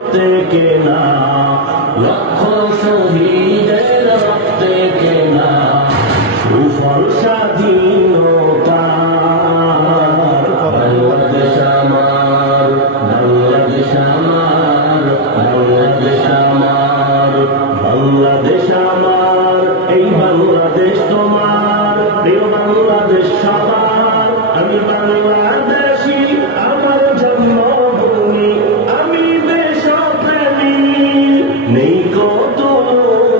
থেকে না লক্ষ শহীদের রক্তে কেনা সুফল স্বাধীনতা। বাংলাদেশ আমার, বাংলাদেশ আমার, বাংলাদেশ আমার, বাংলাদেশ আমার, এই বাংলাদেশ তোমার, প্রিয় বাংলাদেশ সবার। আমি বাংলাদেশী, আমার জন্মভূমি, আমি দেশপ্রেমী, নেই কত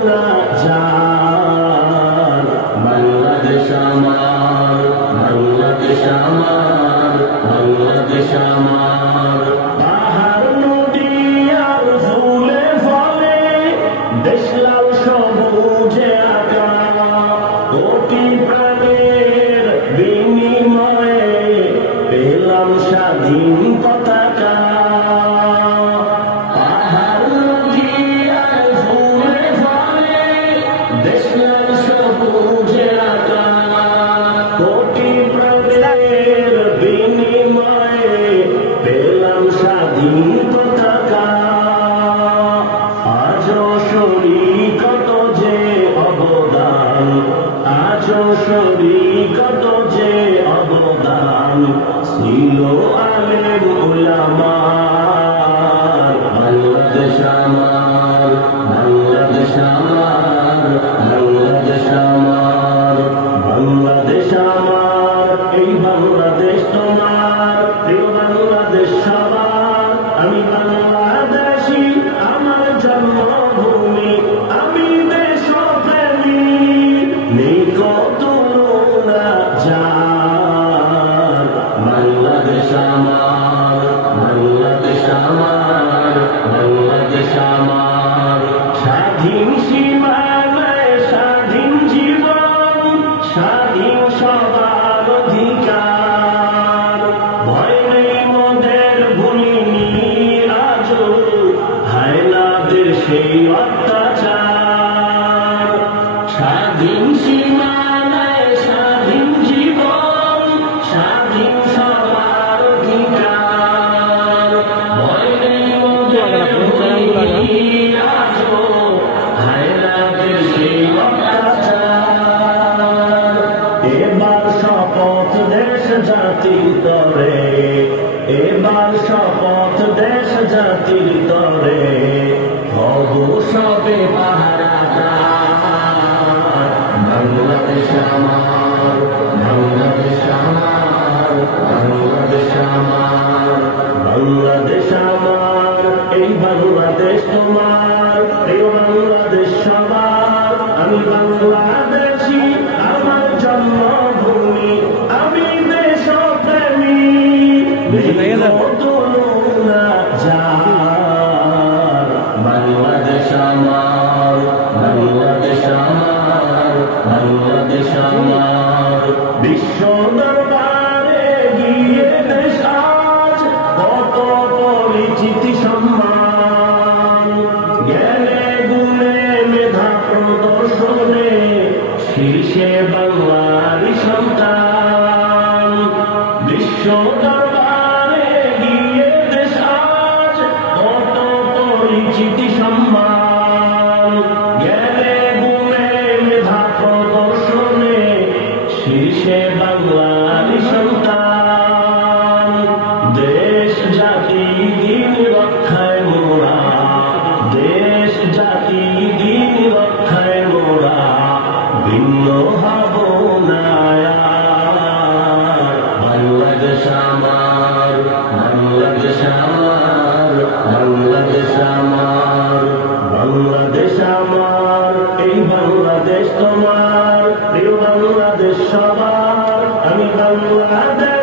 না যার। বাংলাদেশ আমার, বাংলাদেশ আমার, বাংলাদেশ আমার, পাহাড় নদী আর ফুলে ফলে দেশ লাল সবুজে আঁকা, কোটি প্রাণের বিনিময়ে পেলাম স্বাধীন পতাকা। পাহাড় নদী আর ফুলে ফলে দেশ লাল সবুজে আঁকা, কোটি প্রাণের বিনিময়ে পেলাম স্বাধীন পতাকা। আজও শরীকত যে অবদান, আজও শরীকত যে অবদান ছিল আলেম উলামার। বাংলাদেশ আমার, বাংলাদেশ আমার, বাংলাদেশ আমার, বাংলাদেশ আমার, এই বাংলাদেশ তোমার, প্রিয় বাংলাদেশ সবার। আমি বাংলাদেশী, আমার জন্মভূমি, আমি দেশপ্রেমী, নেই কত না যার। বাংলাদেশ আমার, বাংলাদেশ আমার, বাংলাদেশ আমার, স্বাধীন সীমানায় স্বাধীন জীবন, স্বাধীন সবার অধিকার। ভয় নেই মোদের, ভুলিনি আজও হায়নাদের সেই অত্যাচার। স্বাধীন সীমানায় স্বাধীন জীবন, স্বাধীন সবার অধিকার। ভয় নেই মোদের, ভুলিনি আজও হায়নাদের সেই অত্যাচার। এবার শপথ দেশ জাতির তরে, এবার শপথ দেশ জাতির তরে, হব সবে পাহারাদার। বাংলাদেশ আমার, বাংলাদেশ আমার, বাংলাদেশ আমার, বাংলাদেশ আমার, এই বাংলাদেশ তোমার, প্রিয় বাংলাদেশ সবার। আমি বাংলাদেশী, আমার জন্মভূমি, আমি দেশপ্রেমী, কত না যার। বাংলাদেশ আমার, বাংলাদেশ আমার, বাংলাদেশ আমার, বিশ্ব দরবারে গিয়ে দেশ আজ কত পরিচিতি সম্মান। জ্ঞানে গুণে মেধা প্রদর্শনে শীর্ষে বাংলারই সন্তান। বিশ্ব দরবারে গিয়ে দেশ আজ কত পরিচিতি সম্মান। জ্ঞানে গুণে মেধা প্রদর্শনে শীর্ষে বাংলারই সন্তান। দেশ জাতি দিন রক্ষায় মোরা, দেশ জাতি দিন রক্ষায় মোরা, ভিন্ন হব না আর। বাংলাদেশ আমার, বাংলাদেশ আমার, বাংলাদেশ আমার, বাংলাদেশ আমার, এই বাংলাদেশ তোমার, প্রিয় বাংলাদেশ সবার। আমি বাংলাদেশ